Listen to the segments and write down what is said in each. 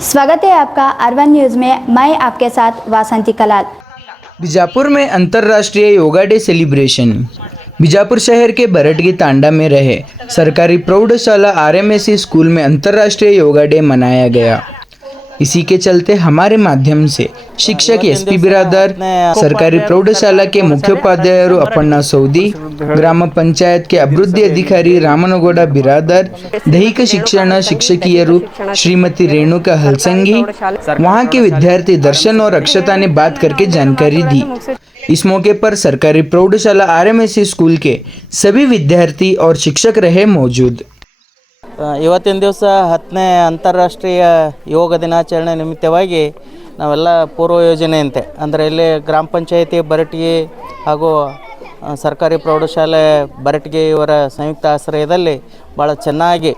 स्वागत है आपका अर्बन न्यूज़ में। मैं आपके साथ वासंती कलाल। बीजापुर में अंतर्राष्ट्रीय योगा डे सेलिब्रेशन। बीजापुर शहर के बरटगी तांडा में रहे सरकारी प्रौढ़शाला आरएमएसी स्कूल में अंतर्राष्ट्रीय योगा डे मनाया गया। इसी के चलते हमारे माध्यम से शिक्षक एसपी बिरादर, सरकारी प्रौढ़शाला के मुख्योपाध्याय अप्पण्णा सौदी, ग्राम पंचायत के अभिवृद्धि अधिकारी रामनगौಡ बिरादर, दैहिक शिक्षण शिक्षकियरू श्रीमती रेणुका हलसंगी, वहां के विद्यार्थी दर्शन और अक्षता ने बात करके जानकारी दी। इस मौके पर सरकारी प्रौढ़शाला आरएमएसी स्कूल के सभी विद्यार्थी और शिक्षक रहे मौजूद। ಇವತ್ತಿನ ದಿವಸ 10ನೇ ಅಂತಾರಾಷ್ಟ್ರೀಯ ಯೋಗ ದಿನಾಚರಣೆ ನಿಮಿತ್ತವಾಗಿ ನಾವೆಲ್ಲ ಪೂರ್ವ ಯೋಜನೆಯಂತೆ ಅಂದರೆ ಇಲ್ಲಿ ಗ್ರಾಮ ಪಂಚಾಯಿತಿ ಬರಟಗಿ ಹಾಗೂ ಸರ್ಕಾರಿ ಪ್ರೌಢಶಾಲೆ ಬರಟಗಿ ಇವರ ಸಂಯುಕ್ತ ಆಶ್ರಯದಲ್ಲಿ ಭಾಳ ಚೆನ್ನಾಗಿ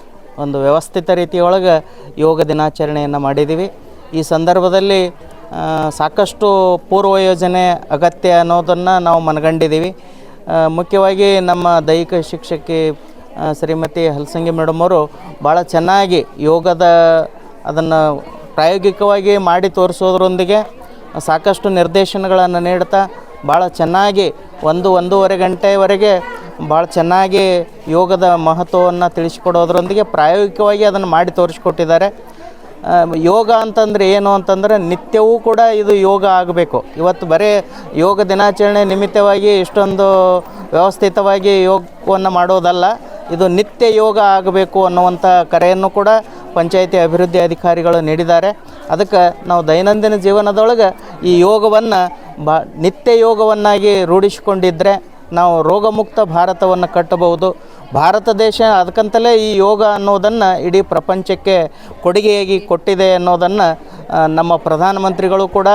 ಒಂದು ವ್ಯವಸ್ಥಿತ ರೀತಿಯೊಳಗೆ ಯೋಗ ದಿನಾಚರಣೆಯನ್ನು ಮಾಡಿದ್ದೀವಿ। ಈ ಸಂದರ್ಭದಲ್ಲಿ ಸಾಕಷ್ಟು ಪೂರ್ವ ಯೋಜನೆ ಅಗತ್ಯ ಅನ್ನೋದನ್ನು ನಾವು ಮನಗಂಡಿದ್ದೀವಿ। ಮುಖ್ಯವಾಗಿ ನಮ್ಮ ದೈಹಿಕ ಶಿಕ್ಷಕಿ ಶ್ರೀಮತಿ ಹಲಸಂಗಿ ಮೇಡಮ್ ಅವರು ಭಾಳ ಚೆನ್ನಾಗಿ ಯೋಗದ ಅದನ್ನು ಪ್ರಾಯೋಗಿಕವಾಗಿ ಮಾಡಿ ತೋರಿಸೋದ್ರೊಂದಿಗೆ ಸಾಕಷ್ಟು ನಿರ್ದೇಶನಗಳನ್ನು ನೀಡ್ತಾ ಭಾಳ ಚೆನ್ನಾಗಿ ಒಂದೂವರೆ ಗಂಟೆವರೆಗೆ ಭಾಳ ಚೆನ್ನಾಗಿ ಯೋಗದ ಮಹತ್ವವನ್ನು ತಿಳಿಸಿಕೊಡೋದ್ರೊಂದಿಗೆ ಪ್ರಾಯೋಗಿಕವಾಗಿ ಅದನ್ನು ಮಾಡಿ ತೋರಿಸ್ಕೊಟ್ಟಿದ್ದಾರೆ। ಯೋಗ ಅಂತಂದರೆ ಏನು ಅಂತಂದರೆ ನಿತ್ಯವೂ ಕೂಡ ಇದು ಯೋಗ ಆಗಬೇಕು। ಇವತ್ತು ಬರೀ ಯೋಗ ದಿನಾಚರಣೆ ನಿಮಿತ್ತವಾಗಿ ಇಷ್ಟೊಂದು ವ್ಯವಸ್ಥಿತವಾಗಿ ಯೋಗವನ್ನು ಮಾಡೋದಲ್ಲ, ಇದು ನಿತ್ಯ ಯೋಗ ಆಗಬೇಕು ಅನ್ನುವಂಥ ಕರೆಯನ್ನು ಕೂಡ ಪಂಚಾಯಿತಿ ಅಭಿವೃದ್ಧಿ ಅಧಿಕಾರಿಗಳು ನೀಡಿದ್ದಾರೆ। ಅದಕ್ಕೆ ನಾವು ದೈನಂದಿನ ಜೀವನದೊಳಗೆ ಈ ಯೋಗವನ್ನು ನಿತ್ಯ ಯೋಗವನ್ನಾಗಿ ರೂಢಿಸಿಕೊಂಡಿದ್ದರೆ ನಾವು ರೋಗಮುಕ್ತ ಭಾರತವನ್ನು ಕಟ್ಟಬಹುದು। ಭಾರತ ದೇಶ ಅದಕ್ಕಂತಲೇ ಈ ಯೋಗ ಅನ್ನೋದನ್ನು ಇಡೀ ಪ್ರಪಂಚಕ್ಕೆ ಕೊಡುಗೆಯಾಗಿ ಕೊಟ್ಟಿದೆ ಅನ್ನೋದನ್ನು ನಮ್ಮ ಪ್ರಧಾನಮಂತ್ರಿಗಳು ಕೂಡ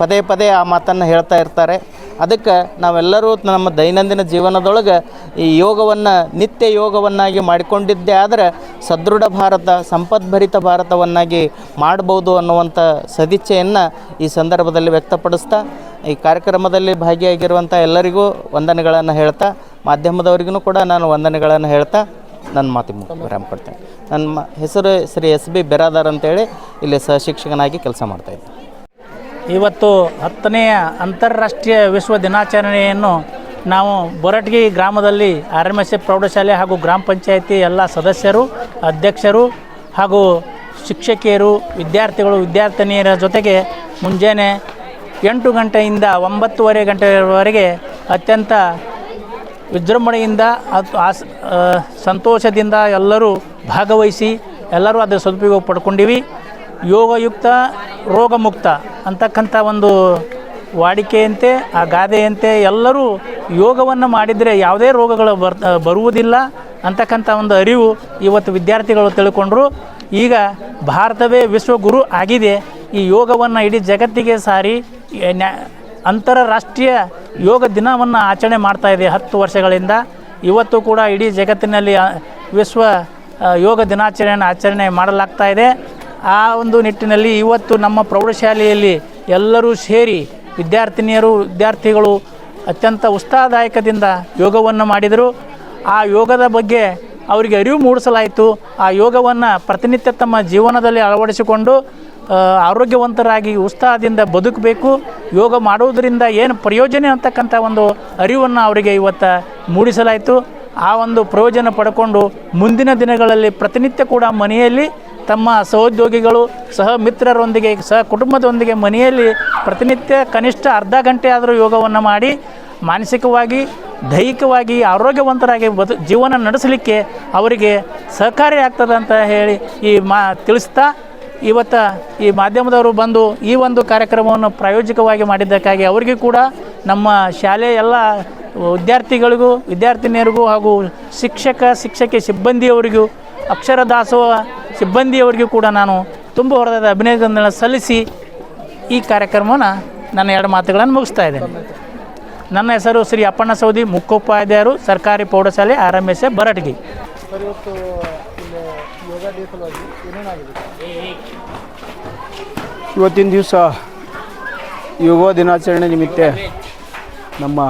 ಪದೇ ಪದೇ ಆ ಮಾತನ್ನು ಹೇಳ್ತಾ ಇರ್ತಾರೆ। ಅದಕ್ಕೆ ನಾವೆಲ್ಲರೂ ನಮ್ಮ ದೈನಂದಿನ ಜೀವನದೊಳಗೆ ಈ ಯೋಗವನ್ನು ನಿತ್ಯ ಯೋಗವನ್ನಾಗಿ ಮಾಡಿಕೊಂಡಿದ್ದೇ ಆದರೆ ಸದೃಢ ಭಾರತ, ಸಂಪದ್ಭರಿತ ಭಾರತವನ್ನಾಗಿ ಮಾಡ್ಬೋದು ಅನ್ನುವಂಥ ಸದಿಚ್ಛೆಯನ್ನು ಈ ಸಂದರ್ಭದಲ್ಲಿ ವ್ಯಕ್ತಪಡಿಸ್ತಾ ಈ ಕಾರ್ಯಕ್ರಮದಲ್ಲಿ ಭಾಗಿಯಾಗಿರುವಂಥ ಎಲ್ಲರಿಗೂ ವಂದನೆಗಳನ್ನು ಹೇಳ್ತಾ, ಮಾಧ್ಯಮದವರಿಗೂ ಕೂಡ ನಾನು ವಂದನೆಗಳನ್ನು ಹೇಳ್ತಾ ನನ್ನ ಮಾತಿಗೆ ವಿರಾಮ ಕೊಡ್ತೇನೆ। ನನ್ನ ಹೆಸರು ಶ್ರೀ SB ಬಿರಾದರ್ ಅಂತೇಳಿ ಇಲ್ಲಿ ಸಹಶಿಕ್ಷಕನಾಗಿ ಕೆಲಸ ಮಾಡ್ತಾಯಿದ್ದೆ। ಇವತ್ತು 10ನೇ ಅಂತಾರಾಷ್ಟ್ರೀಯ ವಿಶ್ವ ದಿನಾಚರಣೆಯನ್ನು ನಾವು ಬೊರಟಗಿ ಗ್ರಾಮದಲ್ಲಿ ಆರ್ಎಂಎಸ್ಸಿ ಪ್ರೌಢಶಾಲೆ ಹಾಗೂ ಗ್ರಾಮ ಪಂಚಾಯಿತಿ ಎಲ್ಲ ಸದಸ್ಯರು, ಅಧ್ಯಕ್ಷರು ಹಾಗೂ ಶಿಕ್ಷಕಿಯರು, ವಿದ್ಯಾರ್ಥಿಗಳು, ವಿದ್ಯಾರ್ಥಿನಿಯರ ಜೊತೆಗೆ ಮುಂಜಾನೆ 8 ಗಂಟೆಯಿಂದ 9:30 ಗಂಟೆಯವರೆಗೆ ಅತ್ಯಂತ ವಿಜೃಂಭಣೆಯಿಂದ ಸಂತೋಷದಿಂದ ಎಲ್ಲರೂ ಭಾಗವಹಿಸಿ ಎಲ್ಲರೂ ಅದರ ಸದುಪಯೋಗ ಪಡ್ಕೊಂಡಿವಿ। ಯೋಗಯುಕ್ತ ರೋಗಮುಕ್ತ ಅಂತಕ್ಕಂಥ ಒಂದು ವಾಡಿಕೆಯಂತೆ, ಆ ಗಾದೆಯಂತೆ ಎಲ್ಲರೂ ಯೋಗವನ್ನು ಮಾಡಿದರೆ ಯಾವುದೇ ರೋಗಗಳು ಬರುವುದಿಲ್ಲ ಅಂತಕ್ಕಂಥ ಒಂದು ಅರಿವು ಇವತ್ತು ವಿದ್ಯಾರ್ಥಿಗಳು ತಿಳ್ಕೊಂಡ್ರು। ಈಗ ಭಾರತವೇ ವಿಶ್ವಗುರು ಆಗಿದೆ। ಈ ಯೋಗವನ್ನು ಇಡೀ ಜಗತ್ತಿಗೆ ಸಾರಿ ಅಂತಾರಾಷ್ಟ್ರೀಯ ಯೋಗ ದಿನವನ್ನು ಆಚರಣೆ ಮಾಡ್ತಾಯಿದೆ 10 ವರ್ಷಗಳಿಂದ। ಇವತ್ತು ಕೂಡ ಇಡೀ ಜಗತ್ತಿನಲ್ಲಿ ವಿಶ್ವ ಯೋಗ ದಿನಾಚರಣೆಯನ್ನು ಆಚರಣೆ ಮಾಡಲಾಗ್ತಾ ಇದೆ। ಆ ಒಂದು ನಿಟ್ಟಿನಲ್ಲಿ ಇವತ್ತು ನಮ್ಮ ಪ್ರೌಢಶಾಲೆಯಲ್ಲಿ ಎಲ್ಲರೂ ಸೇರಿ ವಿದ್ಯಾರ್ಥಿನಿಯರು, ವಿದ್ಯಾರ್ಥಿಗಳು ಅತ್ಯಂತ ಉತ್ಸಾಹದಾಯಕದಿಂದ ಯೋಗವನ್ನು ಮಾಡಿದರು। ಆ ಯೋಗದ ಬಗ್ಗೆ ಅವರಿಗೆ ಅರಿವು ಮೂಡಿಸಲಾಯಿತು। ಆ ಯೋಗವನ್ನು ಪ್ರತಿನಿತ್ಯ ತಮ್ಮ ಜೀವನದಲ್ಲಿ ಅಳವಡಿಸಿಕೊಂಡು ಆರೋಗ್ಯವಂತರಾಗಿ ಉತ್ಸಾಹದಿಂದ ಬದುಕಬೇಕು, ಯೋಗ ಮಾಡುವುದರಿಂದ ಏನು ಪ್ರಯೋಜನ ಅಂತಕ್ಕಂಥ ಒಂದು ಅರಿವನ್ನು ಅವರಿಗೆ ಇವತ್ತು ಮೂಡಿಸಲಾಯಿತು। ಆ ಒಂದು ಪ್ರಯೋಜನ ಪಡ್ಕೊಂಡು ಮುಂದಿನ ದಿನಗಳಲ್ಲಿ ಪ್ರತಿನಿತ್ಯ ಕೂಡ ಮನೆಯಲ್ಲಿ ತಮ್ಮ ಸಹೋದ್ಯೋಗಿಗಳು, ಸಹ ಮಿತ್ರರೊಂದಿಗೆ, ಸಹ ಕುಟುಂಬದೊಂದಿಗೆ ಮನೆಯಲ್ಲಿ ಪ್ರತಿನಿತ್ಯ ಕನಿಷ್ಠ ಅರ್ಧ ಗಂಟೆ ಆದರೂ ಯೋಗವನ್ನು ಮಾಡಿ ಮಾನಸಿಕವಾಗಿ, ದೈಹಿಕವಾಗಿ ಆರೋಗ್ಯವಂತರಾಗಿ ಜೀವನ ನಡೆಸಲಿಕ್ಕೆ ಅವರಿಗೆ ಸಹಕಾರಿ ಆಗ್ತದೆ ಅಂತ ಹೇಳಿ ತಿಳಿಸ್ತಾ ಇವತ್ತು ಈ ಮಾಧ್ಯಮದವರು ಬಂದು ಈ ಒಂದು ಕಾರ್ಯಕ್ರಮವನ್ನು ಪ್ರಾಯೋಜಿಕವಾಗಿ ಮಾಡಿದ್ದಕ್ಕಾಗಿ ಅವರಿಗೂ ಕೂಡ ನಮ್ಮ ಶಾಲೆಯ ಎಲ್ಲ ವಿದ್ಯಾರ್ಥಿಗಳಿಗೂ, ವಿದ್ಯಾರ್ಥಿನಿಯರಿಗೂ ಹಾಗೂ ಶಿಕ್ಷಕಿ ಸಿಬ್ಬಂದಿಯವರಿಗೂ, ಅಕ್ಷರ ದಾಸೋಹ ಸಿಬ್ಬಂದಿಯವರಿಗೂ ಕೂಡ ನಾನು ತುಂಬ ಹೃದಯದ ಅಭಿನಂದನೆ ಸಲ್ಲಿಸಿ ಈ ಕಾರ್ಯಕ್ರಮವನ್ನು ನನ್ನ 2 ಮಾತುಗಳನ್ನು ಮುಗಿಸ್ತಾ ಇದ್ದೇನೆ। ನನ್ನ ಹೆಸರು ಶ್ರೀ ಅಪ್ಪಣ್ಣ ಸೌದಿ, ಮುಖ್ಯೋಪಾಧ್ಯಾಯರು, ಸರ್ಕಾರಿ ಪ್ರೌಢಶಾಲೆ ಆರ್ಎಂಎಸ್ಸಿ ಬರಟಗಿ। ಇವತ್ತಿನ ದಿವಸ ಯೋಗ ದಿನಾಚರಣೆ ನಿಮಿತ್ತ ನಮ್ಮ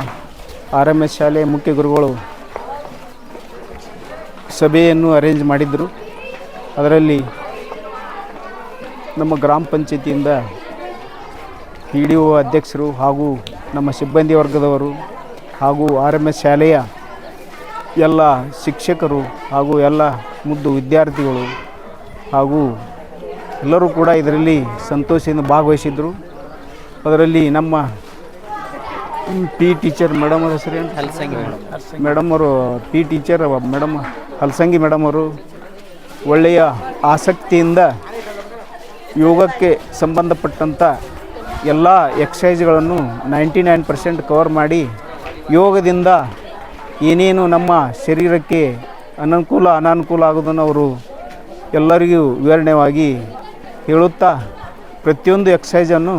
ಆರ್ಎಂಎಸ್ ಶಾಲೆ ಮುಖ್ಯ ಗುರುಗಳು ಸಭೆಯನ್ನು ಅರೇಂಜ್ ಮಾಡಿದ್ದರು. ಅದರಲ್ಲಿ ನಮ್ಮ ಗ್ರಾಮ ಪಂಚಾಯತಿಯಿಂದ ಪಿ ಡಿ ಒ ಅಧ್ಯಕ್ಷರು ಹಾಗೂ ನಮ್ಮ ಸಿಬ್ಬಂದಿ ವರ್ಗದವರು ಹಾಗೂ RMS ಶಾಲೆಯ ಎಲ್ಲ ಶಿಕ್ಷಕರು ಹಾಗೂ ಎಲ್ಲ ಮುದ್ದು ವಿದ್ಯಾರ್ಥಿಗಳು ಹಾಗೂ ಎಲ್ಲರೂ ಕೂಡ ಇದರಲ್ಲಿ ಸಂತೋಷದಿಂದ ಭಾಗವಹಿಸಿದರು. ಅದರಲ್ಲಿ ನಮ್ಮ ಪಿ ಟೀಚರ್ ಮೇಡಮ್ ಅವ್ರ ಹೆಸರು ಮೇಡಮ್ ಅವರು P teacher madam Halasangi madam ಅವರು ಒಳ್ಳೆಯ ಆಸಕ್ತಿಯಿಂದ ಯೋಗಕ್ಕೆ ಸಂಬಂಧಪಟ್ಟಂಥ ಎಲ್ಲ ಎಕ್ಸಸೈಸ್ಗಳನ್ನು 99% ಕವರ್ ಮಾಡಿ ಯೋಗದಿಂದ ಏನೇನು ನಮ್ಮ ಶರೀರಕ್ಕೆ ಅನಾನುಕೂಲ ಆಗೋದನ್ನು ಅವರು ಎಲ್ಲರಿಗೂ ವಿವರಣೆಯಾಗಿ ಹೇಳುತ್ತಾ ಪ್ರತಿಯೊಂದು ಎಕ್ಸಸೈಸನ್ನು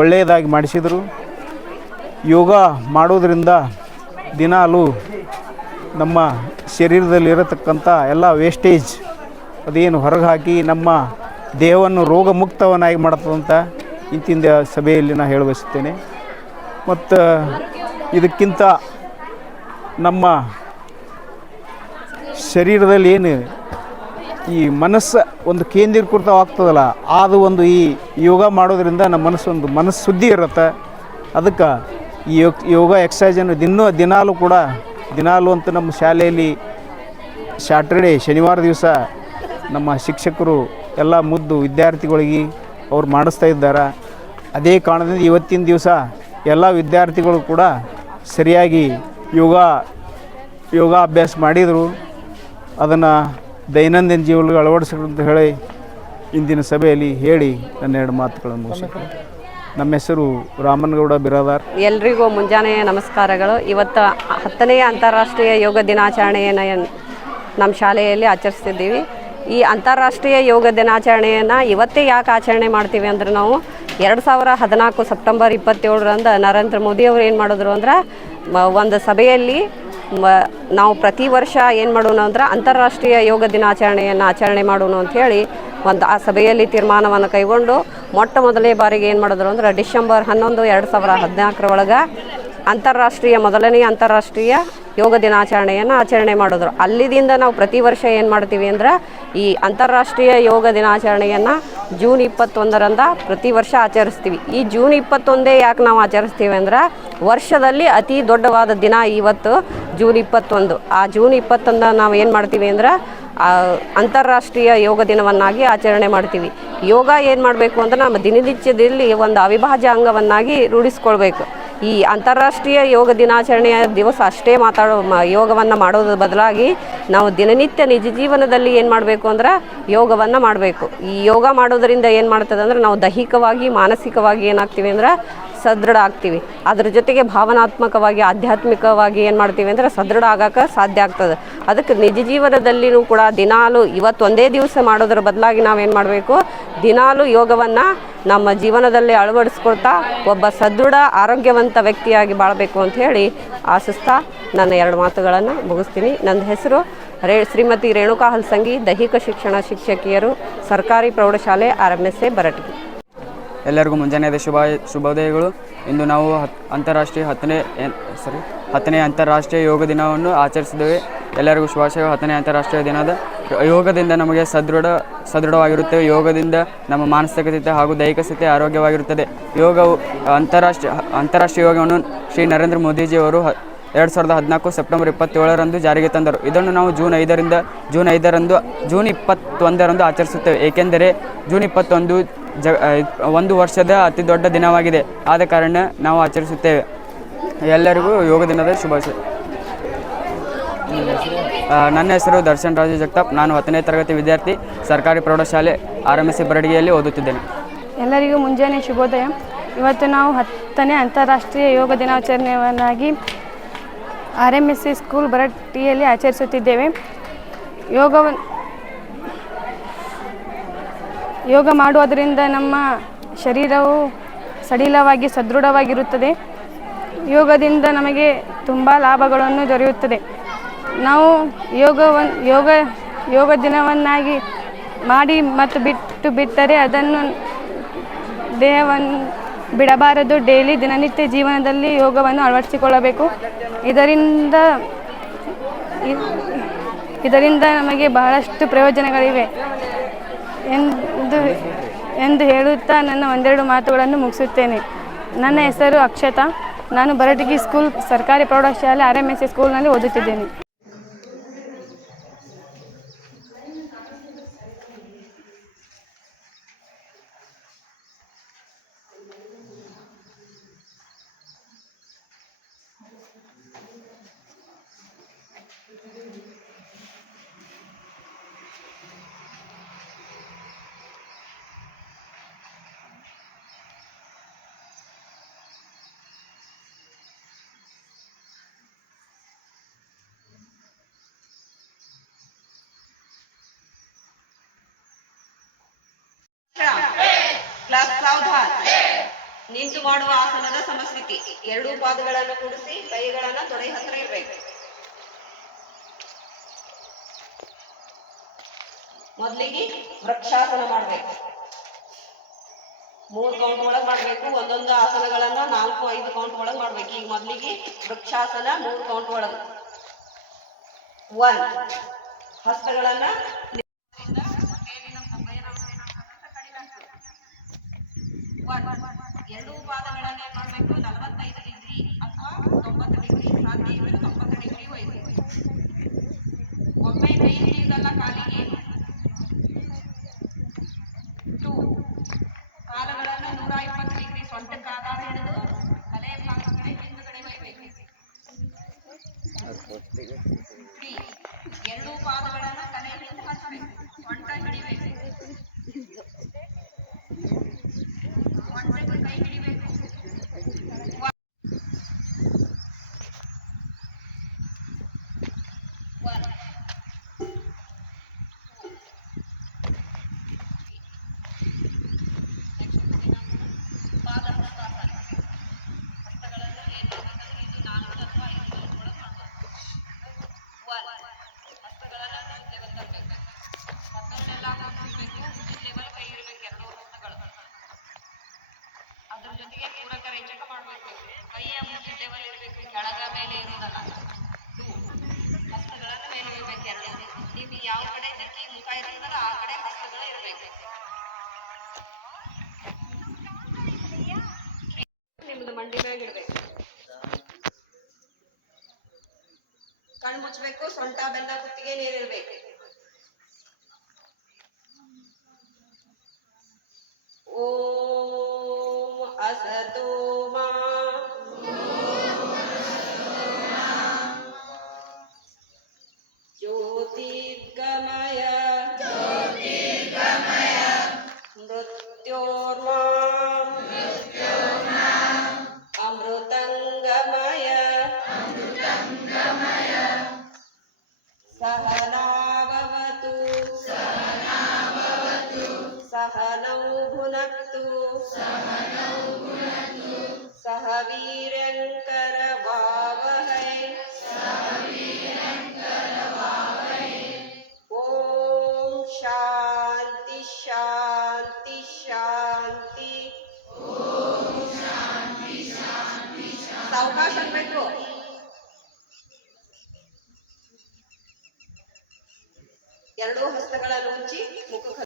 ಒಳ್ಳೆಯದಾಗಿ ಮಾಡಿಸಿದರು. ಯೋಗ ಮಾಡೋದರಿಂದ ದಿನಾಲೂ ನಮ್ಮ ಶರೀರದಲ್ಲಿರತಕ್ಕಂಥ ಎಲ್ಲ ವೇಸ್ಟೇಜ್ ಅದೇನು ಹೊರಗೆ ಹಾಕಿ ನಮ್ಮ ದೇಹವನ್ನು ರೋಗಮುಕ್ತವನ್ನಾಗಿ ಮಾಡ್ತದಂತ ಇಂತಿಂದ ಸಭೆಯಲ್ಲಿ ನಾನು ಹೇಳಬಯಸುತ್ತೇನೆ. ಮತ್ತು ಇದಕ್ಕಿಂತ ನಮ್ಮ ಶರೀರದಲ್ಲಿ ಏನು ಈ ಮನಸ್ಸು ಒಂದು ಕೇಂದ್ರೀಕೃತವಾಗ್ತದಲ್ಲ, ಅದು ಒಂದು ಈ ಯೋಗ ಮಾಡೋದ್ರಿಂದ ನಮ್ಮ ಮನಸ್ಸು ಶುದ್ಧಿ ಇರುತ್ತೆ. ಅದಕ್ಕೆ ಈ ಯೋಗ ಎಕ್ಸಸೈಸನ್ನು ದಿನಾಲೂ ಅಂತ ನಮ್ಮ ಶಾಲೆಯಲ್ಲಿ ಸ್ಯಾಟರ್ಡೇ ಶನಿವಾರ ದಿವಸ ನಮ್ಮ ಶಿಕ್ಷಕರು ಎಲ್ಲ ಮುದ್ದು ವಿದ್ಯಾರ್ಥಿಗಳಿಗೆ ಅವ್ರು ಮಾಡಿಸ್ತಾ ಇದ್ದಾರೆ. ಅದೇ ಕಾರಣದಿಂದ ಇವತ್ತಿನ ದಿವಸ ಎಲ್ಲ ವಿದ್ಯಾರ್ಥಿಗಳು ಕೂಡ ಸರಿಯಾಗಿ ಯೋಗಾಭ್ಯಾಸ ಮಾಡಿದರು. ಅದನ್ನು ದೈನಂದಿನ ಜೀವನಕ್ಕೆ ಅಳವಡಿಸಬೇಕು ಅಂತ ಹೇಳಿ ಇಂದಿನ ಸಭೆಯಲ್ಲಿ ಹೇಳಿ ನನ್ನ 2 ಮಾತುಗಳನ್ನು ಮುಗಿಸುತ್ತೇನೆ. ನಮ್ಮ ಹೆಸರು ರಾಮನಗೌಡ ಬಿರಾದಾರ್. ಎಲ್ರಿಗೂ ಮುಂಜಾನೆ ನಮಸ್ಕಾರಗಳು. ಇವತ್ತು 10ನೇ ಅಂತಾರಾಷ್ಟ್ರೀಯ ಯೋಗ ದಿನಾಚರಣೆಯನ್ನು ನಮ್ಮ ಶಾಲೆಯಲ್ಲಿ ಆಚರಿಸ್ತಿದ್ದೀವಿ. ಈ ಅಂತಾರಾಷ್ಟ್ರೀಯ ಯೋಗ ದಿನಾಚರಣೆಯನ್ನು ಇವತ್ತೇ ಯಾಕೆ ಆಚರಣೆ ಮಾಡ್ತೀವಿ ಅಂದ್ರೆ, ನಾವು 2014 ಸೆಪ್ಟೆಂಬರ್ 27ರಂದು ನರೇಂದ್ರ ಮೋದಿಯವರು ಏನು ಮಾಡಿದ್ರು ಅಂದ್ರೆ, ಒಂದು ಸಭೆಯಲ್ಲಿ ನಾವು ಪ್ರತಿ ವರ್ಷ ಏನು ಮಾಡೋಣ ಅಂದ್ರೆ ಅಂತಾರಾಷ್ಟ್ರೀಯ ಯೋಗ ದಿನಾಚರಣೆಯನ್ನು ಆಚರಣೆ ಮಾಡೋಣ ಅಂಥೇಳಿ ಆ ಸಭೆಯಲ್ಲಿ ತೀರ್ಮಾನವನ್ನು ಕೈಗೊಂಡು ಮೊದಲನೇ ಬಾರಿಗೆ ಏನು ಮಾಡಿದ್ರು ಅಂದ್ರೆ ಡಿಸೆಂಬರ್ 11, 2014 ಒಳಗೆ ಮೊದಲನೇ ಅಂತಾರಾಷ್ಟ್ರೀಯ ಯೋಗ ದಿನಾಚರಣೆಯನ್ನು ಆಚರಣೆ ಮಾಡಿದ್ರು. ಅಲ್ಲಿದಿಂದ ನಾವು ಪ್ರತಿ ವರ್ಷ ಏನು ಮಾಡ್ತೀವಿ ಅಂದ್ರೆ ಈ ಅಂತಾರಾಷ್ಟ್ರೀಯ ಯೋಗ ದಿನಾಚರಣೆಯನ್ನು ಜೂನ್ 21ರಂದು ಪ್ರತಿ ವರ್ಷ ಆಚರಿಸ್ತೀವಿ. ಈ ಜೂನ್ 21 ಯಾಕೆ ನಾವು ಆಚರಿಸ್ತೀವಿ ಅಂದ್ರೆ, ವರ್ಷದಲ್ಲಿ ಅತಿ ದೊಡ್ಡವಾದ ದಿನ ಇವತ್ತು ಜೂನ್ 21. ಆ ಜೂನ್ 21 ನಾವು ಏನು ಮಾಡ್ತೀವಿ ಅಂದ್ರೆ ಅಂತಾರಾಷ್ಟ್ರೀಯ ಯೋಗ ದಿನವನ್ನಾಗಿ ಆಚರಣೆ ಮಾಡ್ತೀವಿ. ಯೋಗ ಏನು ಮಾಡಬೇಕು ಅಂದ್ರೆ ನಮ್ಮ ದಿನನಿತ್ಯದಲ್ಲಿ ಒಂದು ಅವಿಭಾಜ್ಯ ಅಂಗವನ್ನಾಗಿ ರೂಢಿಸ್ಕೊಳ್ಬೇಕು. ಈ ಅಂತಾರಾಷ್ಟ್ರೀಯ ಯೋಗ ದಿನಾಚರಣೆಯ ದಿವಸ ಅಷ್ಟೇ ಯೋಗವನ್ನು ಮಾಡೋದ್ರ ಬದಲಾಗಿ ನಾವು ದಿನನಿತ್ಯ ನಿಜ ಜೀವನದಲ್ಲಿ ಏನು ಮಾಡಬೇಕು ಅಂದ್ರೆ ಯೋಗವನ್ನು ಮಾಡಬೇಕು. ಈ ಯೋಗ ಮಾಡೋದರಿಂದ ಏನು ಮಾಡ್ತದೆ ಅಂದ್ರೆ, ನಾವು ದೈಹಿಕವಾಗಿ ಮಾನಸಿಕವಾಗಿ ಏನಾಗ್ತೀವಿ ಅಂದ್ರೆ ಸದೃಢ ಆಗ್ತೀವಿ. ಅದ್ರ ಜೊತೆಗೆ ಭಾವನಾತ್ಮಕವಾಗಿ ಆಧ್ಯಾತ್ಮಿಕವಾಗಿ ಏನು ಮಾಡ್ತೀವಿ ಅಂದರೆ ಸದೃಢ ಆಗೋಕ್ಕೆ ಸಾಧ್ಯ ಆಗ್ತದೆ. ಅದಕ್ಕೆ ನಿಜ ಜೀವನದಲ್ಲಿಯೂ ಕೂಡ ದಿನಾಲು ಇವತ್ತು ಒಂದೇ ದಿವಸ ಮಾಡೋದ್ರ ಬದಲಾಗಿ ನಾವೇನು ಮಾಡಬೇಕು, ದಿನಾಲು ಯೋಗವನ್ನು ನಮ್ಮ ಜೀವನದಲ್ಲಿ ಅಳವಡಿಸ್ಕೊಳ್ತಾ ಒಬ್ಬ ಸದೃಢ ಆರೋಗ್ಯವಂತ ವ್ಯಕ್ತಿಯಾಗಿ ಬಾಳಬೇಕು ಅಂತ ಹೇಳಿ ಆಶಿಸ್ತಾ ನನ್ನ 2 ಮಾತುಗಳನ್ನು ಮುಗಿಸ್ತೀನಿ. ನನ್ನ ಹೆಸರು ಶ್ರೀಮತಿ ರೇಣುಕಾ ಹಲಸಂಗಿ, ದೈಹಿಕ ಶಿಕ್ಷಣ ಶಿಕ್ಷಕಿಯರು, ಸರ್ಕಾರಿ ಪ್ರೌಢಶಾಲೆ RMS ಬರಟಗಿ. ಎಲ್ಲರಿಗೂ ಮುಂಜಾನೆಯ ಶುಭೋದಯಗಳು. ಇಂದು ನಾವು 10ನೇ ಅಂತಾರಾಷ್ಟ್ರೀಯ ಯೋಗ ದಿನವನ್ನು ಆಚರಿಸಿದ್ದೇವೆ. ಎಲ್ಲರಿಗೂ ಶುಭಾಶಯ. 10ನೇ ಅಂತಾರಾಷ್ಟ್ರೀಯ ದಿನದ ಯೋಗದಿಂದ ನಮಗೆ ಸದೃಢವಾಗಿರುತ್ತೇವೆ. ಯೋಗದಿಂದ ನಮ್ಮ ಮಾನಸಿಕತೆ ಹಾಗೂ ದೈಹಿಕ ಸ್ಥಿತಿ ಆರೋಗ್ಯವಾಗಿರುತ್ತದೆ. ಯೋಗವು ಅಂತಾರಾಷ್ಟ್ರೀಯ ಯೋಗವನ್ನು ಶ್ರೀ ನರೇಂದ್ರ ಮೋದಿಜಿಯವರು 2014 ಸೆಪ್ಟೆಂಬರ್ 27ರಂದು ಜಾರಿಗೆ ತಂದರು. ಇದನ್ನು ನಾವು ಜೂನ್ 21ರಂದು ಆಚರಿಸುತ್ತೇವೆ. ಏಕೆಂದರೆ ಜೂನ್ 21 ಒಂದು ವರ್ಷದ ಅತಿ ದೊಡ್ಡ ದಿನವಾಗಿದೆ. ಆದ ಕಾರಣ ನಾವು ಆಚರಿಸುತ್ತೇವೆ. ಎಲ್ಲರಿಗೂ ಯೋಗ ದಿನದ ಶುಭಾಶಯ. ನನ್ನ ಹೆಸರು ದರ್ಶನ್ ರಾಜು ಜಗತಾಪ್. ನಾನು 10ನೇ ತರಗತಿ ವಿದ್ಯಾರ್ಥಿ, ಸರ್ಕಾರಿ ಪ್ರೌಢಶಾಲೆ RMS ಬರಡಿಗೆಯಲ್ಲಿ ಓದುತ್ತಿದ್ದೇನೆ. ಎಲ್ಲರಿಗೂ ಮುಂಜಾನೆ ಶುಭೋದಯ. ಇವತ್ತು ನಾವು 10ನೇ ಅಂತಾರಾಷ್ಟ್ರೀಯ ಯೋಗ ದಿನಾಚರಣೆಯನ್ನಾಗಿ RMS ಸ್ಕೂಲ್ ಬರಟಿಯಲ್ಲಿ ಆಚರಿಸುತ್ತಿದ್ದೇವೆ. ಯೋಗ ಮಾಡುವುದರಿಂದ ನಮ್ಮ ಶರೀರವು ಸಡಿಲವಾಗಿ ಸದೃಢವಾಗಿರುತ್ತದೆ. ಯೋಗದಿಂದ ನಮಗೆ ತುಂಬ ಲಾಭಗಳನ್ನು ದೊರೆಯುತ್ತದೆ. ನಾವು ಯೋಗ ದಿನವನ್ನಾಗಿ ಮಾಡಿ ಮತ್ತು ಬಿಟ್ಟರೆ ಅದನ್ನು ದೇಹವನ್ನು ಬಿಡಬಾರದು. ಡೈಲಿ ದಿನನಿತ್ಯ ಜೀವನದಲ್ಲಿ ಯೋಗವನ್ನು ಅಳವಡಿಸಿಕೊಳ್ಳಬೇಕು. ಇದರಿಂದ ನಮಗೆ ಬಹಳಷ್ಟು ಪ್ರಯೋಜನಗಳಿವೆ ಎಂದು ಹೇಳುತ್ತಾ ನನ್ನ ಒಂದೆರಡು ಮಾತುಗಳನ್ನು ಮುಗಿಸುತ್ತೇನೆ. ನನ್ನ ಹೆಸರು ಅಕ್ಷತಾ. ನಾನು ಬರಟಗಿ ಸ್ಕೂಲ್ ಸರ್ಕಾರಿ ಪ್ರೌಢಶಾಲೆ RMSA ಸ್ಕೂಲ್ನಲ್ಲಿ ಓದುತ್ತಿದ್ದೇನೆ. ಕ್ಲಾಸ್ ಸಾವಧಾನ. ನಿಂತು ಮಾಡುವ ಆಸನದ ಸಮಸ್ಥಿತಿ. ಎರಡೂ ಪಾದಗಳನ್ನು ಕೂಡಿಸಿ ಕೈಗಳನ್ನ ತೊಡೆ ಹತ್ರ ಇರಬೇಕು. ಮೊದಲಿಗೆ ವೃಕ್ಷಾಸನ ಮಾಡಬೇಕು. 3 ಕೌಂಟ್ ಒಳಗೆ ಮಾಡಬೇಕು. ಒಂದೊಂದು ಆಸನಗಳನ್ನ 4-5 ಕೌಂಟ್ ಒಳಗೆ ಮಾಡ್ಬೇಕು. ಈಗ ಮೊದಲಿಗೆ ವೃಕ್ಷಾಸನ 3 ಕೌಂಟ್ ಒಳಗೆ. 1 ಹಸ್ತಗಳನ್ನ ಎರಡೂ ಪಾದಗಳನ್ನೇ ಮಾಡಬೇಕು. 45 ಡಿಗ್ರಿ ಅಥವಾ 90 ಡಿಗ್ರಿ, ಸಾಧ್ಯ ಇದ್ದರೆ 90 ಡಿಗ್ರಿ ಒಯ್ಬೇಕು. ಒಮ್ಮೆ ಕೈ ಹಿಡಿಯುವುದಲ್ಲ ಕಾಲಿಗೆ. 2 ಕಾಲುಗಳನ್ನು 120 ಡಿಗ್ರಿ ಸೊಂಟಕ್ಕೆ ಆಧಾರ ಹಿಡಿದು ತಲೆ ಭಾಗ ಕಡೆ ಹಿಂದುಗಡೆ ಒಯ್ಬೇಕು. 3 ಎರಡೂ ಪಾದಗಳನ್ನು ತಲೆ ಹಿಂದೆ ಹಚ್ಚಬೇಕು. ಸೊಂಟ ಹಿಡಿಬೇಕು. ಕೈ ಹಿಡಿಬೇಕು. ಪಾದ ಹಸ್ತಾಸನ. ಹಸ್ತಗಳನ್ನು ಇದು 4 ಅಥವಾ 5 ಒಳಗೆ ಮಾಡಬೇಕು. ಹಸ್ತಗಳನ್ನು ಲೆವೆಲ್ ತರಬೇಕು. ಮತ್ತೊಂದೆಲ್ಲ ಹಾಕಬೇಕು. ಲೆವೆಲ್ ಕೈ ಇರಬೇಕು. ಎರಡೂ ಹಸ್ತಗಳು. ಅದ್ರ ಜೊತೆಗೆ ಪೂರಕ ರೇಚಕ ಮಾಡಬೇಕು. ಕೈಯ ಮುಗಿ ಲೆವೆಲ್ ಇರಬೇಕು. ಕೆಳಗ ಮೇಲೆ ಇರೋದಲ್ಲ. 2 ಹಸ್ತಗಳನ್ನು ಮೇಲೆ ಇರಬೇಕು. ಎರಡು ನೀವು ಯಾವ ಕಡೆ ದಿಕ್ಕಿ ಮುಖ ಇರೋದಲ್ಲ ಆ ಕಡೆ ಹಸ್ತಗಳು ಇರಬೇಕು. ನಿಮ್ದು ಮಂಡಿ ಮ್ಯಾಗ ಇಡಬೇಕು. ಕಣ್ಣು ಮುಚ್ಚಬೇಕು. ಸೊಂಟ ಬೆನ್ನ ಕುತ್ತಿಗೆ ನೀರಿರ್ಬೇಕು. ಓಂ असतो मा ज्योतिर्गमय मृत्योर्मा अमृतंगमय सहनावतु सहनौ भुनक्तु सह वीर्यंकरवावहै ओम शांति शांति शांति. सावकाश अनबेकु. ಎರಡೂ ಹಸ್ತಗಳನ್ನು ಉಂಚಿ ಮುಖಕ್ಕೆ.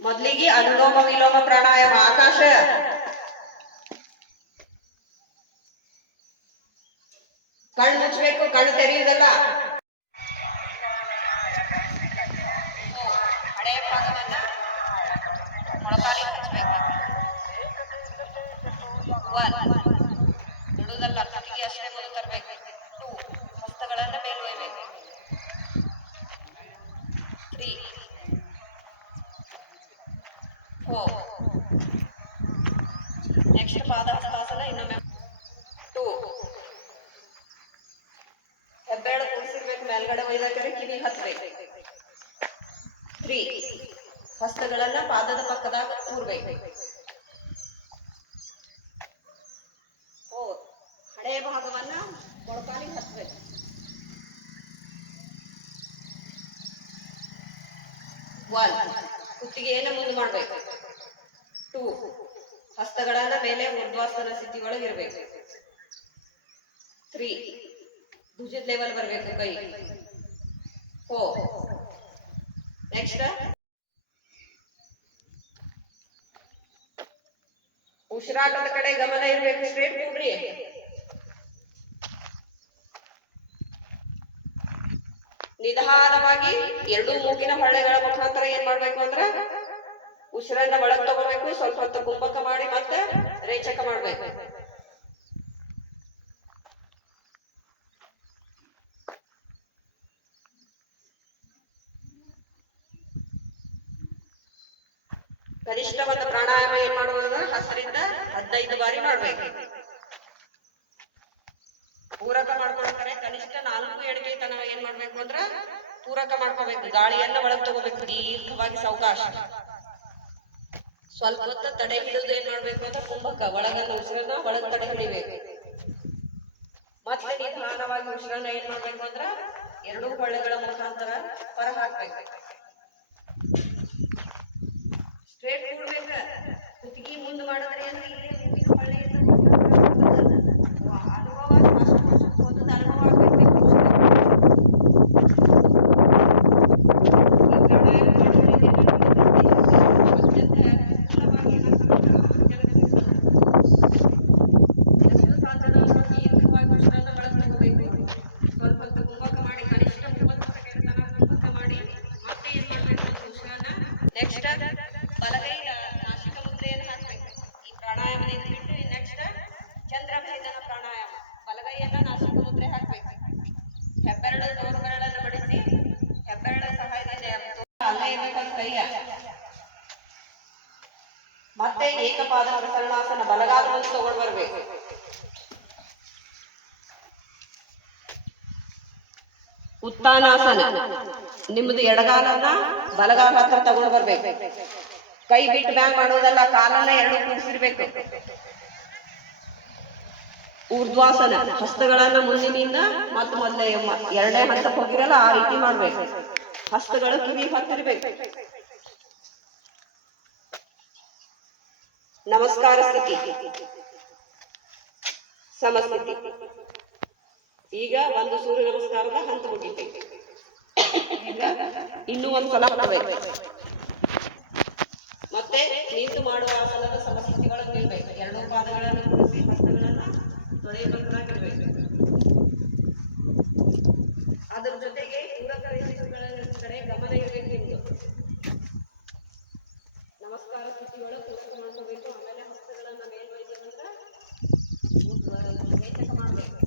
ಮೊದಲಿಗೆ ಅನುಲೋಮ ವಿಲೋಮ ಪ್ರಾಣಾಯಾಮ. ಆಕಾಶ ಕಣ್ಣು ಮುಚ್ಚಬೇಕು. ಕಣ್ಣು ತೆರೆಯುವುದಲ್ಲ. ಹಳೆಯ ಭಾಗವನ್ನ ಮೊಳಕಾಲಿಗೆ ಹಚ್ಚಬೇಕು. 1 ಇಡುವುದಲ್ಲ. ಕಟ್ಟಿಗೆ ಅಷ್ಟೇ ಮುಂದೆ ತರಬೇಕು. 2 ಹಸ್ತಗಳನ್ನು ಮೇಲೆ ಒಯ್ಯಬೇಕು. 3 4 ನೆಕ್ಸ್ಟ್ ಪಾದ ಹಸ್ತಾಸನ ಇನ್ನೊಮ್ಮೆ. 2 ಹೆಬ್ಬೆರಳು ಕೂಡಿಸಿರ್ಬೇಕು. ಮೇಲ್ಗಡೆ ಒಯ್ದಾಕರೆ ಕಿವಿ ಹಚ್ಚಬೇಕು. 3 ಹಸ್ತಗಳನ್ನ ಪಾದದ ಪಕ್ಕದಾಗ ಕೂರ್ಬೇಕು. 4 ಹಳೆಯ ಭಾಗವನ್ನ ಮೊಳಕಾಲಿಗೆ ಹಚ್ಚಬೇಕು. 1 ಕುತ್ತಿಗೆಯನ್ನು ಮುಂದೆ ಮಾಡಬೇಕು. 2 ಹಸ್ತಗಳನ್ನ ಮೇಲೆ ಊರ್ಧ್ವಾಸನ ಸ್ಥಿತಿ ಒಳಗೆ ಇರಬೇಕು. 3 ಭುಜದ ಲೆವೆಲ್ ಬರಬೇಕು ಕೈ. 4. ನೆಕ್ಸ್ಟ್ ಉಸಿರಾಟದ ಕಡೆ ಗಮನ ಇರಬೇಕು. ಸ್ಟ್ರೇಟ್ ಕೂಡ್ರಿ. ನಿಧಾನವಾಗಿ ಎರಡೂ ಮೂಗಿನ ಹೊಳ್ಳೆಗಳ ಮುಖಾಂತರ ಏನ್ ಮಾಡ್ಬೇಕು ಅಂದ್ರೆ ಉಸಿರನ್ನ ಒಳಗ್ ತಗೋಬೇಕು. ಸ್ವಲ್ಪ ಹೊತ್ತು ಕುಂಭಕ ಮಾಡಿ ಮತ್ತೆ ರೇಚಕ ಮಾಡ್ಬೇಕು. ಕನಿಷ್ಠ ಒಂದು ಪ್ರಾಣಾಯಾಮ ಏನ್ ಮಾಡುವಾಗ 10ರಿಂದ 15 ಬಾರಿ ಮಾಡ್ಬೇಕು. ಪೂರಕ ಮಾಡ್ಕೊಳ್ತಾರೆ. ಕನಿಷ್ಠ 4 ಎಡಗೈ ತನಕ ಏನ್ ಮಾಡ್ಬೇಕು ಅಂದ್ರ ಪೂರಕ ಮಾಡ್ಕೋಬೇಕು. ಗಾಳಿಯನ್ನ ಒಳಗ್ ತಗೋಬೇಕು ದೀರ್ಘವಾಗಿ ಸಾವಕಾಶ. ಸ್ವಲ್ಪ ಹೊತ್ತು ತಡೆ ಹಿಡಿದು ಏನ್ ಮಾಡ್ಬೇಕು ಅಂದ್ರೆ ಕುಂಭಕ ಒಳಗನ್ನ ಉಸಿರನ್ನ ಒಳಗ್ ತಡೆ ಹಿಡಿಬೇಕು. ಮತ್ತೆ ನಿಧಾನವಾಗಿ ಉಸಿರನ್ನ ಏನ್ ಮಾಡ್ಬೇಕು ಅಂದ್ರ ಎರಡೂ ಹೊಳ್ಳೆಗಳ ಮುಖಾಂತರ ಹೊರ ಹಾಕ್ಬೇಕು. ಸ್ಟ್ರೇಟ್ ಕೂಡ್ಬೇಕ. ಕುತ್ತಿಗೆ ಮುಂದೆ ಮಾಡಿದ್ರೆ ಅಂದ್ರೆ ಇಲ್ಲಿ ಮೂಗಿನ ಹೊಳ್ಳೆಯಿಂದ ಅನುಭವ ಒಂದು ಅನುಭವ ಆಗ್ಬೇಕು. ಸ್ವಲ್ಪ ಹೊತ್ತು ಕುಂಭಕ ಮಾಡಿ ಕನಿಷ್ಠ 30 ಸೆಕೆಂಡ್ ತನಕ ಕುಂಭಕ ಮಾಡಿ ಮತ್ತೆ ಏನ್ ಮಾಡ್ಬೇಕು ಉಸಿರನ್ನ ನೆಕ್ಸ್ಟ್ ಬಲಗೈ ನಾಸಿಕ ಮುದ್ರೆಯನ್ನು ಹಾಕ್ಬೇಕು. ಈ ಪ್ರಾಣಾಯಾಮದಿಂದ ಬಿಟ್ಟು ನೆಕ್ಸ್ಟ್ ಚಂದ್ರಭೇದನ ಪ್ರಾಣಾಯಾಮ. ಬಲಗೈಯನ್ನ ನಾಸಿಕ ಮುದ್ರೆ ಹಾಕ್ಬೇಕು. ಹೆಬ್ಬೆರಳು ತೋರು ಬೆರಳನ್ನು ಮಡಿಸಿ ಹೆಬ್ಬೆರಳ ಸಹಾಯದಿಂದ ಅಲ್ಲೇ ಇರ್ಬೇಕು ಕೈಯ. ಮತ್ತೆ ಏಕಪಾದ ಪ್ರಸರಣಾಸನ ಬಲಗಾಲ ಮುಂದೆ ತಗೊಂಡು ಬರ್ಬೇಕು. ಉತ್ಥಾನಾಸನ ನಿಮ್ದು ಎಡಗಾಲನ್ನ ಬಲಗಾಲ ಹತ್ರ ತಗೊಂಡು ಬರ್ಬೇಕು. ಕೈ ಬಿಟ್ಟು ಬ್ಯಾಂಗ್ ಮಾಡೋದಲ್ಲ, ಕಾಲನ್ನ ಎರಡು ಕೂಡಿಸಿರ್ಬೇಕು. ಊರ್ಧ್ವಾಸನ ಹಸ್ತಗಳನ್ನ ಮುಂದಿನಿಂದ ಮತ್ತೆ ಮೊದಲೇ ಎರಡನೇ ಹಂತಕ್ಕೆ ಹೋಗಿರಲ್ಲ ಆ ರೀತಿ ಮಾಡ್ಬೇಕು. ಹಸ್ತಗಳು ಕಿವಿ ಹತ್ತಿರ್ಬೇಕು. ನಮಸ್ಕಾರ ಸ್ಥಿತಿ, ಸಮಸ್ಥಿತಿ. ಈಗ ಒಂದು ಸೂರ್ಯ ನಮಸ್ಕಾರದ ಹಂತ ಮುಗಿಬೇಕು. ಈಗ ಇನ್ನೂ ಒಂದ್ಸಲ ಮಾಡಬೇಕು. ಮತ್ತೆ ನಿಂತು ಮಾಡುವ ಆಸನದ ಸಮಸ್ಥಿತಿಗಳನ್ನು ನಿಲ್ಬೇಕು. ಎರಡೂ ಪಾದಗಳನ್ನು ಕೂಡಿಸಿ ಹಸ್ತಗಳನ್ನ ತೊಳೆಯಬೇಕಾಗಿರ್ಬೇಕು. ಅದರ ಜೊತೆಗೆ ಪೂರಕ ರೇಖೆಗಳ ಕಡೆ ಗಮನ ಇರಬೇಕು. ನಿಮ್ದು ನಮಸ್ಕಾರ ಸ್ಥಿತಿಯೊಳಗೆ ಪೂರಕ ಮಾಡ್ಕೋಬೇಕು. ಆಮೇಲೆ ಹಸ್ತಗಳನ್ನ ಮೇಲ್ವೈದ್ಯಂತ ರೇಚಕ ಮಾಡಬೇಕು.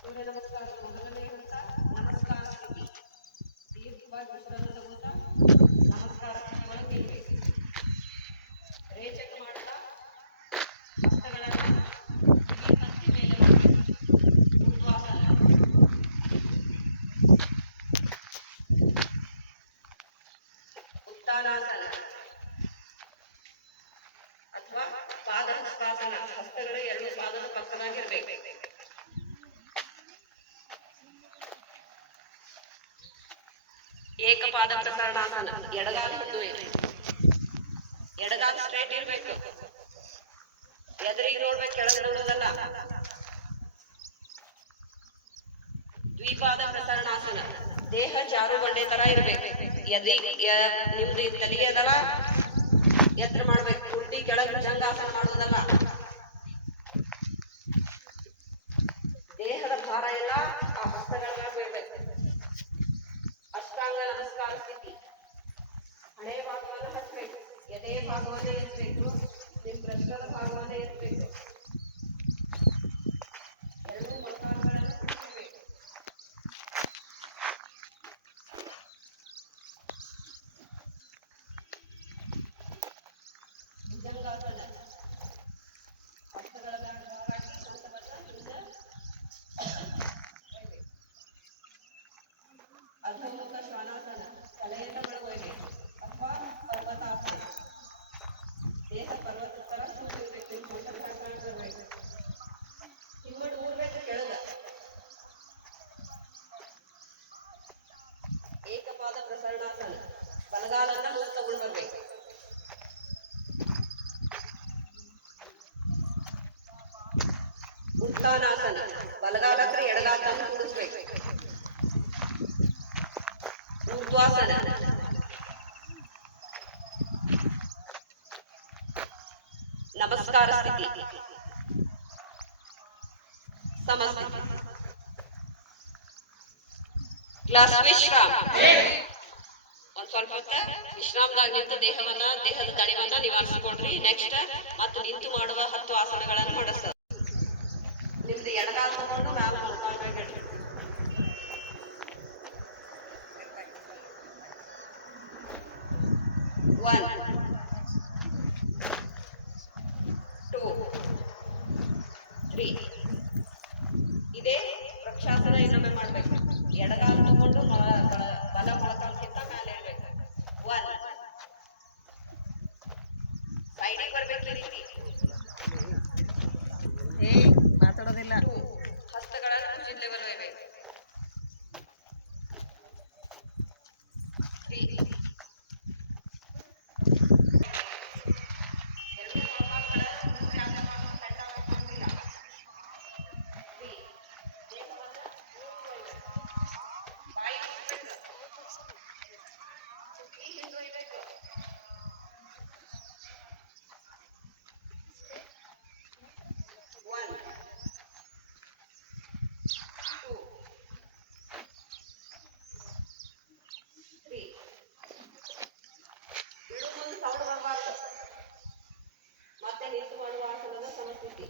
ಸೂರ್ಯ ನಮಸ್ಕಾರದ ಮೊದಲನೇ ಹಂತ ನಮಸ್ಕಾರ ಸ್ಥಿತಿ. ದೀರ್ಘವಾಗಿ ಉಸಿರನ್ನು ತಗೋತಾ ನಮಸ್ಕಾರ ಸ್ಥಿತಿ ಒಳಗೆ ನಿಲ್ಬೇಕು. ರೇಚಕ ಮಾಡ್ತಾ ಹಸ್ತಗಳನ್ನ ಹತ್ತಿ ಮೇಲೆ ಊರ್ಧ್ವಾಸನ. ಉತ್ಥಾನಾಸನ ಅಥವಾ ಪಾದ ಹಸ್ತಾಸನ. ಹಸ್ತಗಳು ಎರಡು ಪಾದದ ಪಕ್ಕದಾಗಿರ್ಬೇಕು. ಏಕಪಾದ ಪ್ರಸರಣಾಸನ. ಎಡಗಾಲ ಹಿಂದು ಎಡಗಾಲ ಸ್ಟ್ರೈಟ್ ಇರ್ಬೇಕು. ಎದುರಿಗೆ ನೋಡ್ಬೇಕು, ಕೆಳಗೆ ನೋಡೋದಲ್ಲ. ದ್ವಿಪಾದ ಪ್ರಸರಣಾಸನ. ದೇಹ ಜಾರು ಬಂಡೆ ತರ ಇರ್ಬೇಕು. ನಿಮ್ದು ತಲೆಗೆ ಅದಲ್ಲ ಎತ್ತರ ಮಾಡ್ಬೇಕು. ಕುರ್ತಿ ಕೆಳಗೆ ಭುಜಂಗಾಸನ ಮಾಡೋದಲ್ಲ. ದೇಹದ ಭಾರ ಎಲ್ಲ ಆ ಹಸ್ತಗಳನ್ನ ಬೀಳ್ಬೇಕು. ಅಷ್ಟಾಂಗ ನಮಸ್ಕಾರ ಸ್ಥಿತಿ. ಹಣೆ ಭಾಗವನ್ನು ಹಚ್ಚಬೇಕು. ಎದೆ ಭಾಗವನ್ನೇ ಇರಬೇಕು. ನಿಮ್ ಪ್ರಶ್ನದ ಭಾಗವನ್ನೇ ಇರಬೇಕು. ಎರಡೂ ಮೊಣಕಾಲುಗಳನ್ನು ಕುಡಿಸಬೇಕು. ಭುಜಂಗಾಸನ. ಹಸ್ತಗಳ ಭಾರಾಗಿ ಸಂತಬದ್ಧ ಹಿಂದ ಅಧೋಮುಖ ಶ್ವಾನಾಸನ. ತಲೆಯಿಂದ ಒಳಗೊಯ್ಬೇಕು ಅಥವಾ ಪರ್ವತಾಸನ. ದೇಹ ಪರ್ವತ ತರ ಸೂಚಿರ್ಬೇಕು. ಬರಬೇಕು. ಹಿಮ್ಮಡಿ ಊರ್ಬೇಕು ಕೆಳಗ. ಏಕಪಾದ ಪ್ರಸರಣಾಸನ. ಬಲಗಾಲನ್ನ ಮುಂದೆ ತಗೊಂಡು ಬರ್ಬೇಕು. ಉತ್ಥಾನಾಸನ. ಬಲಗಾಲ ಹತ್ರ ಎಡಗಾಲನ್ನು ಕೂಡಿಸ್ಬೇಕು. ಊರ್ಧ್ವಾಸನ. ನಮಸ್ಕಾರ ಸ್ಥಿತಿ. ಸಮಸ್ಥಿತಿ. ಗ್ಲಾಸ್ ವಿಶ್ರಾಮ. ಒಂದ್ ಸ್ವಲ್ಪ ಹೊತ್ತ ವಿಶ್ರಾಮದಾಗ ನಿಂತು ದೇಹದ ದಣಿವನ್ನ ನಿವಾರಿಸಿಕೊಡ್ರಿ. ನೆಕ್ಸ್ಟ್ ಮತ್ತು ನಿಂತು ಮಾಡುವ 10 ಆಸನಗಳನ್ನು ಮಾಡಿಸ. ನಿಮ್ದು ಎಡಗಾಲ ತಗೊಂಡು ಮ್ಯಾಲ ಮಲ್ಕೊಳ್ಬೇಡ್ರಿ. 1 2 3. ಇದೇ ವೃಕ್ಷಾಸನ ಇನ್ನೊಮ್ಮೆ ಮಾಡ್ಬೇಕು. ಎಡಗಾಲ ತಗೊಂಡು ಬಲ ಮೊಳಕಾಲ್ಕಿಂತ ಮೇಲೆ ಇರ್ಬೇಕು. 1 ಸೈಡಿಗೆ ಬರ್ಬೇಕು. ಈ ರೀತಿ ಮಾತಾಡೋದಿಲ್ಲ. 2 ಹಸ್ತಗಳನ್ನು ಕುಂಚಿನ ಲೆವೆಲ್ ಒಯ್ಬೇಕು. 3 ಮತ್ತೆ ನಿಂತು ಮಾಡುವ ಆಸನದ ಸಮಸ್ಥಿತಿ.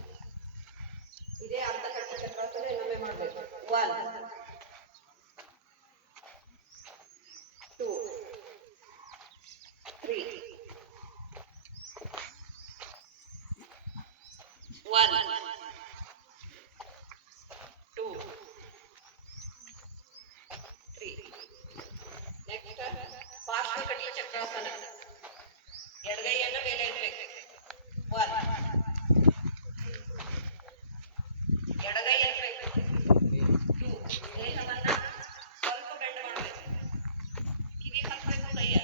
ಇದೇ ಅರ್ಧಕಟ್ಟ ಚಕ್ರಾಸನ ಇನ್ನೊಮ್ಮೆ ಮಾಡಬೇಕು. 1 2 3 1 2 3. ನೆಕ್ಸ್ಟ್ ಪಾರ್ಶ್ವಕಟಿ ಚಕ್ರಾಸನ. ಎಡಗೈಯನ್ನು ಮೇಲೆ ಇಡಬೇಕು. 1 ಎಡಗೈ ಎತ್ತಬೇಕು. 2 ದೇಹವನ್ನ ಸ್ವಲ್ಪ ಬೆಂಡ್ ಮಾಡಬೇಕು. ಕಿವಿ ಹಾಕಬೇಕು ಕೈಯ.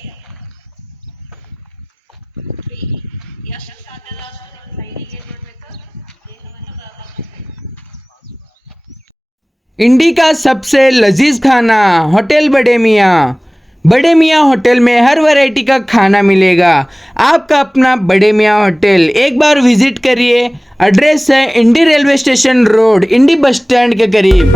3 ಎಷ್ಟು ಸಾಧ್ಯದ ಅಷ್ಟು ನಿಮ್ಮ ಸೈಡಿಗೆ ಏನು ಮಾಡಬೇಕು, ದೇಹವನ್ನು ಬಗ್ಗಿಸಬೇಕು. इंडी का सबसे लजीज खाना होटल बड़े मियाँ होटल में हर वैरायटी का खाना मिलेगा। आपका अपना बड़े मियाँ होटल एक बार विजिट करिए। एड्रेस है इंडी रेलवे स्टेशन रोड, इंडी बस स्टैंड के करीब।